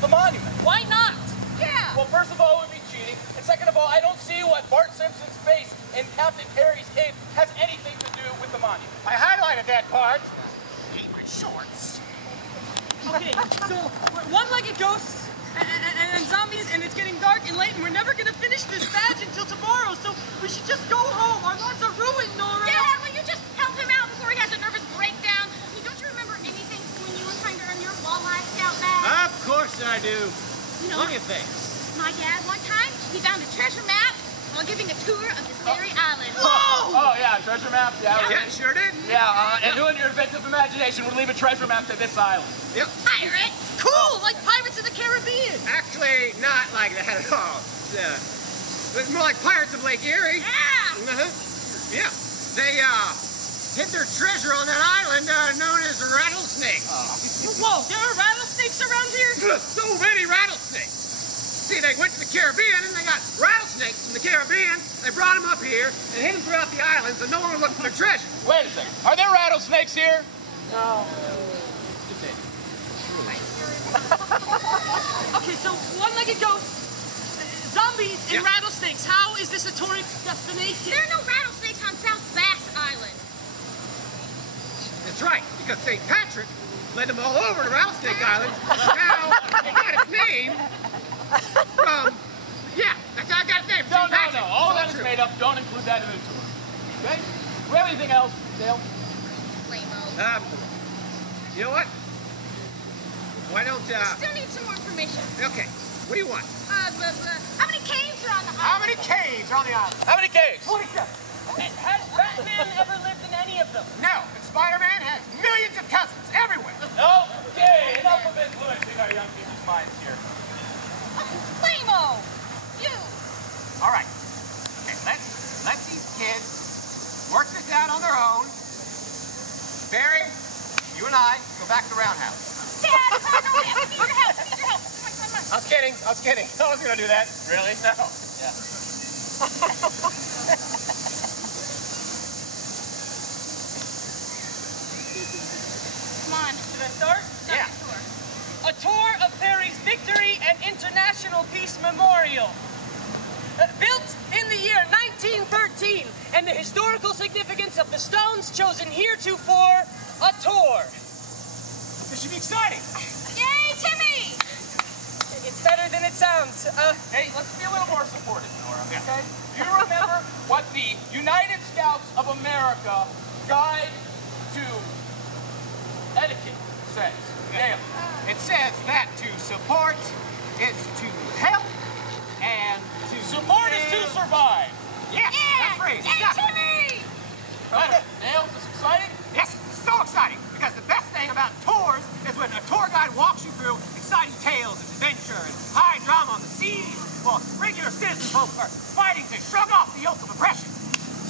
of the monument. Why not? Yeah. Well, first of all, it would be cheating. And second of all, I don't see what Bart Simpson's face in Captain Perry's cave has anything to do with the monument. I highlighted that part. Eat my shorts. Okay, so we're one-legged ghosts and zombies, and it's getting dark and late, and we're never gonna finish this badge until tomorrow, so we should just go home. Our lives are ruined, Nora. Dad, will you just help him out before he has a nervous breakdown? I mean, don't you remember anything when you were trying to earn your walleye scout badge? Of course I do. You know, Plenty of things. my dad, one time, he found a treasure map while giving a tour of this very island. Whoa! Oh, yeah, treasure map. Yeah, Yeah, sure did. Yeah, and who in your inventive imagination would leave a treasure map to this island? Yep. Pirate! Cool, like Pirates of the Caribbean. Actually, not like that at all. It was more like Pirates of Lake Erie. Yeah! Yeah. They hid their treasure on that island known as rattlesnakes. Whoa, there are rattlesnakes around here? So many rattlesnakes. See, they went to the Caribbean and they got rattlesnakes from the Caribbean. They brought them up here and hid them throughout the island so no one would look for their treasure. Wait a second. Are there rattlesnakes here? No. Okay, so one-legged ghosts, zombies, and rattlesnakes. How is this a tourist destination? There are no rattlesnakes on South Bass Island. That's right, because St. Patrick led them all over to Rattlesnake Island. Now, it got its name from, that's how it got its name. No, St. Patrick. no. All that is made up. Don't include that in the tour. Okay? Do we have anything else, Dale? Lame-o. You know what? Why don't, Still need some more information. okay, what do you want? How many caves are on the island? How many caves are on the island? How many caves? 27. Has Batman ever lived in any of them? No, but Spider-Man has millions of cousins everywhere. Okay, enough of influencing our young people's minds here. Lame-o! You! All right. Okay, let's let these kids work this out on their own. Barry, you and I go back to the roundhouse. Dad, no, I need your help. I need your help. Come on. I was kidding. I was kidding. I wasn't going to do that. Really? No. Yeah. Come on. Should I start? Yeah. A tour of Perry's Victory and International Peace Memorial. Built in the year 1913, and the historical significance of the stones chosen heretofore, a tour. This should be exciting. Yay, Timmy! It's better than it sounds. Hey, let's be a little more supportive, Nora, Yeah. okay? Do you remember what the United Scouts of America Guide to Etiquette says? Dale. It says that to support is to help and to Support is to survive. Yes, Yeah! that phrase. Yay, Exactly. Timmy! Okay. Dale, is this exciting? Yes, it's so exciting because the best thing about tours is when a tour guide walks you through exciting tales of adventure and high drama on the seas while regular citizen folk are fighting to shrug off the yoke of oppression.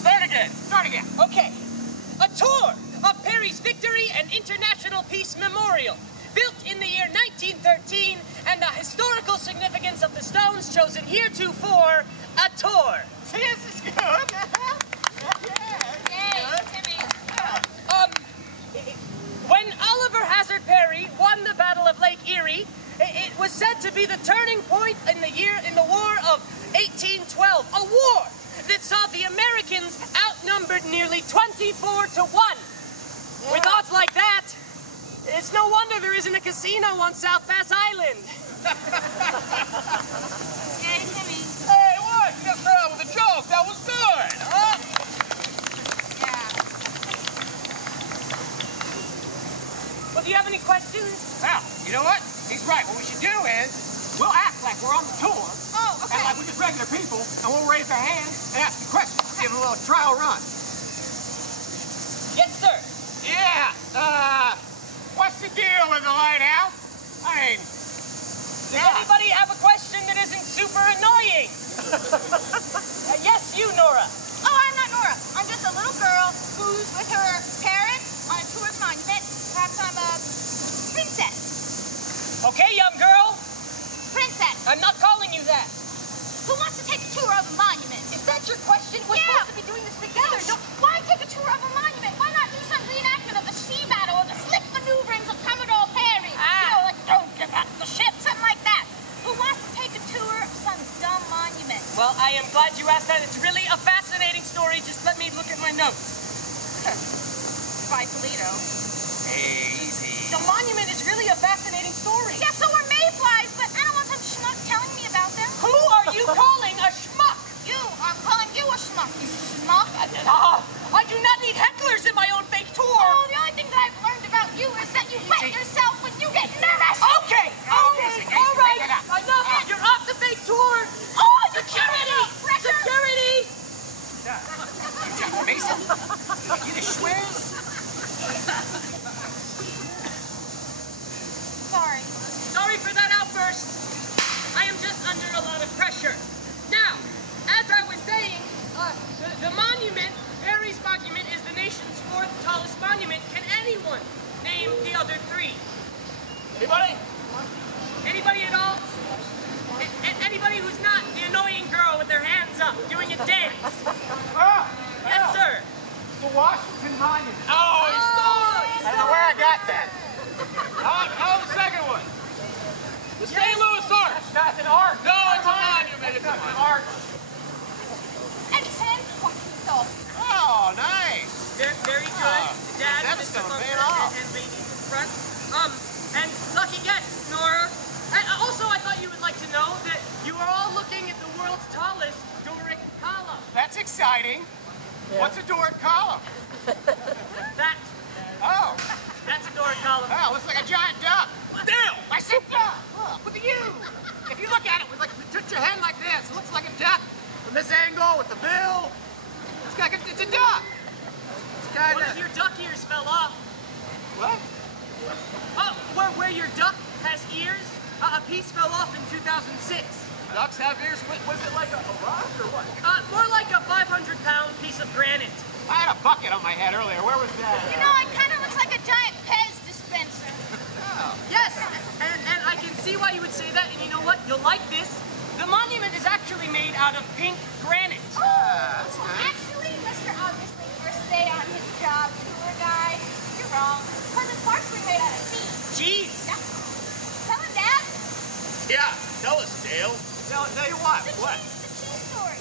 Start again. Start again. Okay. A tour of Perry's Victory and International Peace Memorial. Built in the year 1913, and the historical significance of the stones chosen heretofore, a tour. See, this is good. Yay, Timmy! When Oliver Hazard Perry won the Battle of Lake Erie, it was said to be the turning point in the War of 1812, a war that saw the Americans outnumbered nearly 24-1. With odds like that, it's no wonder there isn't a casino on South Bass Island. Yay, Timmy! Hey, what? You just started out with a joke. That was good, huh? Yeah. Well, do you have any questions? Well, you know what? He's right. What we should do is we'll act like we're on the tour. Oh, okay. And like we're just regular people, and we'll raise our hands and ask the questions. Give them a little trial run. Yes, sir. Yeah. What's the deal with the lighthouse? I mean, Does anybody have a question that isn't super annoying? Yes, you, Nora. Oh, I'm not Nora. I'm just a little girl who's with her parents on a tour of the monument. Perhaps I'm a princess. Okay, young girl. Princess! I'm not calling you that. Who wants to take a tour of a monument? Is that your question? We're Yeah. supposed to be doing this together. No, why take a tour of a monument? Why not do some reenactment of the sea battle or the slick maneuverings of Commodore Perry? You know, like don't give up the ship, something like that. glad you asked that. It's really a fascinating story. Just let me look at my notes. By Toledo. Easy. The monument is really a fascinating story. Yeah, so are mayflies, but I don't want some schmuck telling me about them. Who are you calling a schmuck? You. I'm calling you a schmuck. You schmuck. I do not need hecklers in my own fake tour. Oh, the only thing that I've learned about you is that you wet yourself when you get nervous. Okay. All right. Enough. You're off the fake tour. Oh, security! Security! Mason, you the schwers? Sorry for that outburst. I am just under a lot of pressure. Now, as I was saying, the monument, Erie's monument, is the nation's 4th tallest monument. Can anyone name the other 3? Anybody? Anybody at all? Anybody who's not the annoying girl with their hands up doing a dance? Yes, sir. The Washington Monument. Oh, he stole it! I don't know where I got that. How the second one? The St. Louis Arch. That's an arch. No, it's a monument. It's That's an an arch. arch. And 10 points off. Oh, nice. Very good. Dad, That's Mr. gonna pay Bunker, it off. and ladies in front. And lucky guess, Nora. And also, I thought you would like to know that you are all looking at the world's tallest Doric column. That's exciting. Yeah. What's a Doric column? That. Oh. That's a Doric column. Oh, looks like a giant duck. Damn! I said duck. Look, with the U. If you look at it with like, touch your hand like this, it looks like a duck. From this angle with the bill, it's like it's a duck. It's kind What if of. your duck ears fell off? What? Oh, where your duck has ears? A piece fell off in 2006. Ducks have ears. Was it like a rock or what? More like a 500-pound piece of granite. I had a bucket on my head earlier. Where was that? You know, it kind of looks like a giant Pez dispenser. Yes, and I can see why you would say that, and you know what? You'll like this. The monument is actually made out of pink granite. That's nice. Actually, Mr. Obviously, first day on his job, tour guide, you're wrong. Because it's partially made out of cheese. Cheese. Yeah. Tell him, Dad. Yeah, tell us, Dale. Tell you what? The What? cheese story.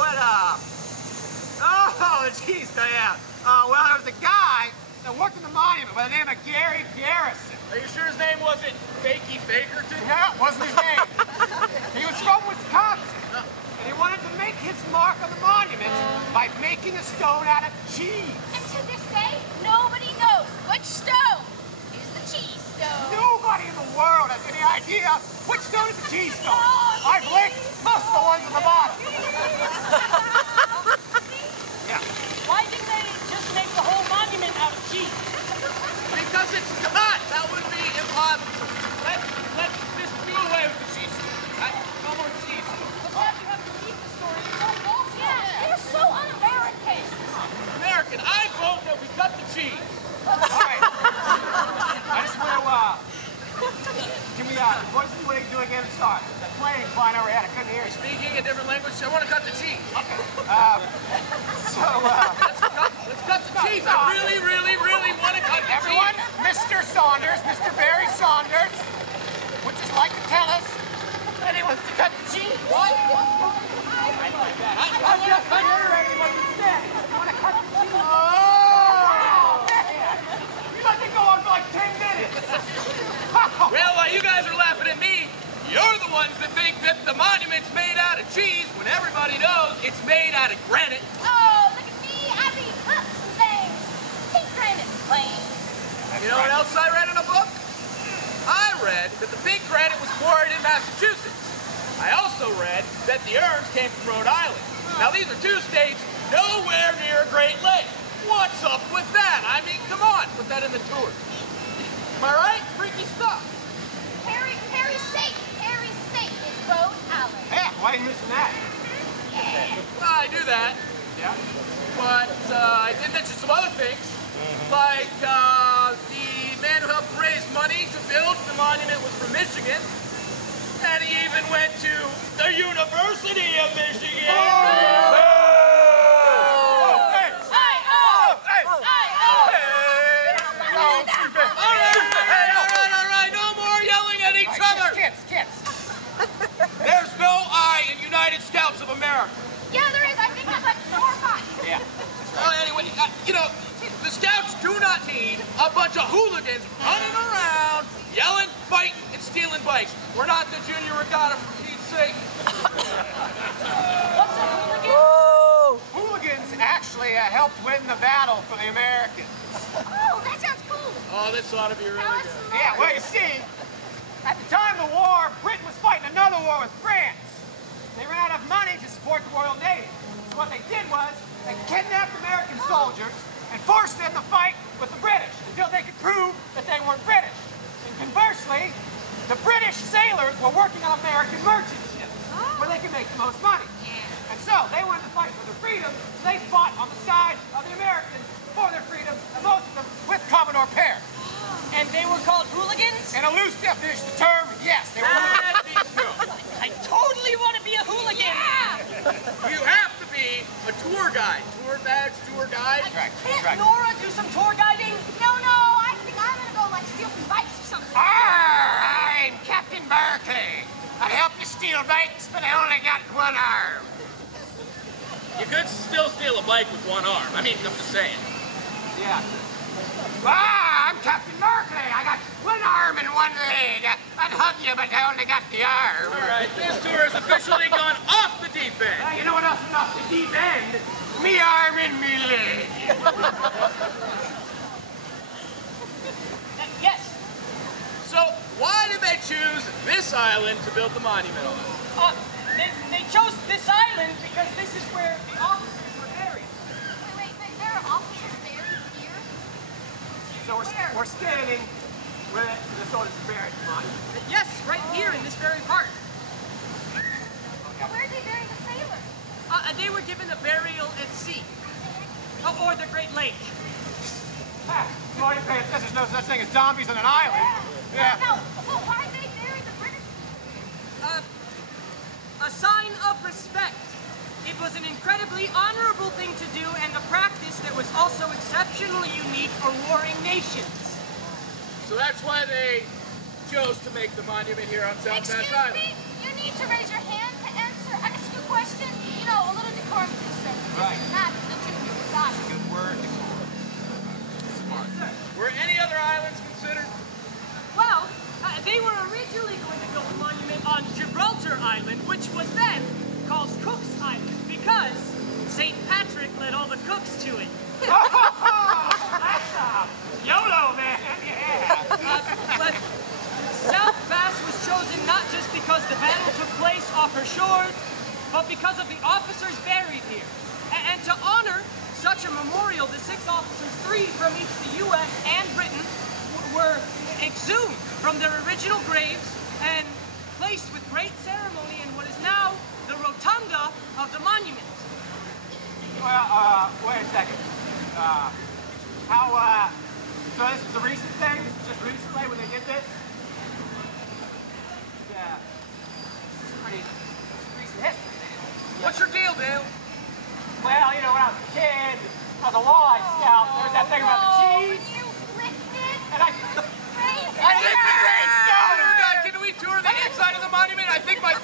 What, oh, geez, yeah. Well, there was a guy that worked in the monument by the name of Gary Garrison. Are you sure his name wasn't Fakey Fakerton? No, it wasn't his name. He was from Wisconsin, and he wanted to make his mark on the monument by making a stone out of cheese. And to this day, nobody knows which stone is the cheese stone. Nobody in the world has any idea which stone is the cheese stone. Oh, I've licked most of the ones on the bottom. Yeah. Why didn't they just make the whole monument out of cheese? Because it's not. That would be impossible. Let's just do away with the cheese. No more cheese. I'm glad you have to read the story. It's so awesome. Yeah, you're so un-American. American, I vote that we cut the cheese. All right. I just want to, can we, what are you doing again? Sorry. The playing fine overhead. I couldn't hear you. Speaking a different language, I want to cut the cheese. Okay. Let's cut the cheese. I really, really, really want to cut the Everyone, cheese. Mr. Saunders, Mr. Barry Saunders, would just like to tell us that he wants to cut the cheese. What? I just reiterated what you said. You want to cut the cheese? Oh, man. You let me go on for like 10 minutes. Well, while you guys are laughing at me, you're the ones that think that the monument's made out of cheese when everybody knows it's made out of granite. Oh, look at me. I read books and things. Pink granite plain. You know what else I read in a book? I read that the pink granite was quarried in Massachusetts. I also read that the urns came from Rhode Island. Now, these are 2 states nowhere near a Great Lake. What's up with that? I mean, come on, put that in the tour. Am I right? Freaky stuff. Harry State. Harry State is Rhode Island. Yeah, why are you missing that? Well, I do that. Yeah. But I did mention some other things, like the man who helped raise money to build the monument was from Michigan, and he even went to the University of Michigan. All right, no more yelling at each other. Kids. There's no I in United Scouts of America. a bunch of hooligans running around, yelling, fighting, and stealing bikes. We're not the junior regatta, for Pete's sake. What's a hooligan? Whoa! Hooligans actually helped win the battle for the Americans. Oh, that sounds cool. Oh, this ought to be really Tell us good. some more. Yeah, well, you see, at the time of the war, Britain was fighting another war with France. They ran out of money to support the Royal Navy. So what they did was, they kidnapped American soldiers and forced them to fight with the British until they could prove that they weren't British. And conversely, the British sailors were working on American merchant ships where they could make the most money. And so they wanted to fight for their freedom, so they fought on the side of the Americans for their freedom, and most of them with Commodore Pear. And they were called hooligans? In a loose definition of the term, yes, they were hooligans. I totally want to be a hooligan. You have to be a tour guide. Tour badge, tour guide. Can't Nora do some tour guiding? No, I think I'm gonna go like steal some bikes or something. I'm Captain Berkeley. I help you steal bikes, but I only got one arm. You could still steal a bike with one arm. I mean, I'm just saying. Yeah. I'm Captain Berkeley. I got one arm and one leg. I'd hug you, but I only got the arm. All right, this tour has officially gone off the deep end. You know what else is off the deep end? Me arm and me leg. Yes. So, why did they choose this island to build the monument on? They chose this island because this is where the officers were buried. Wait, there are officers buried here? So we're standing where the soldiers are buried. Monument. Yes, right here in this very part. Now, where did they bury the sailors? They were given a burial at sea. Or the Great Lake. You already pay attention. There's no such thing as zombies on an island. Yeah. No, well, why did they bury the British? A sign of respect. It was an incredibly honorable thing to do and a practice that was also exceptionally unique for warring nations. So that's why they chose to make the monument here on South Bass Excuse Island. me, you need to raise your hand to answer. I ask you a question. You know, a little decorum, please, sir. Right. Not the junior regatta. Good word, Smart. Were any other islands considered? Well, they were originally going to build a monument on Gibraltar Island, which was then called Cook's Island, because St. Patrick led all the cooks to it. That's YOLO, man. Yeah. But South Bass was chosen not just because the battle took place off her shores, but because of the officers buried here. And to honor such a memorial, the 6 officers, 3 from each the U.S. and Britain, were exhumed from their original graves and placed with great ceremony in what is now the rotunda of the monument. Well, wait a second. So this is a recent thing? This is just recently when they did this? Yeah. This is pretty recent history. What's your deal, Dale? Well, you know, when I was a kid, I was a walleye scout. There was that thing about the cheese. You licked it? And I I licked the gravestone! Oh, God, can we tour the inside of the monument? I think my